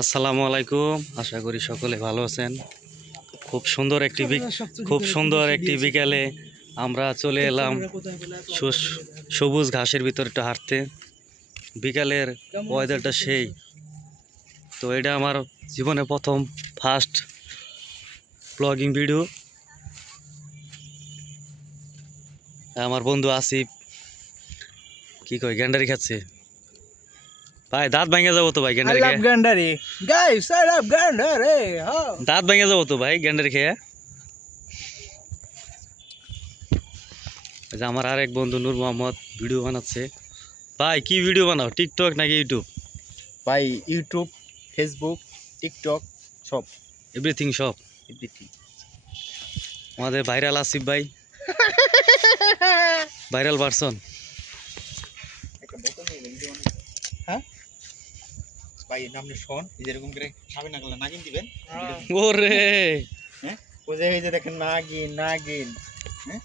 আসসালামু আলাইকুম, আশা করি সকলে ভালো আছেন। খুব সুন্দর একটি বিকালে আমরা চলে এলাম সবুজ ঘাসের ভিতরে একটু হাঁটতে। বিকালের ওয়েদারটা সেই। তো এটা আমার জীবনে প্রথম ফার্স্ট ব্লগিং ভিডিও। আমার বন্ধু আসিফ কি কয় গ্যান্ডারি খাচ্ছে। ভাই দাঁত ভেঙে যাবো তো ভাই গ্যান্ডারি দাঁত ভেঙে যাবো তো ভাই গ্যান্ডারি খেয়ে। আমার আরেক বন্ধু নূর মোহাম্মদ ভিডিও বানাচ্ছে। ভাই কি ভিডিও বানাও, টিকটক নাকি ইউটিউব? ভাই ইউটিউব, ফেসবুক, টিকটক সব, এভরিথিং সব। আমাদের ভাইরাল আসিফ ভাই, ভাইরাল পারসন। হ্যাঁ ভাই নামনে শোন, যেরকম করে খাবে না গেলে নাগিন দিবেন। ওরে হ্যাঁ ওই যে দেখেন নাগিন নাগিন। হ্যাঁ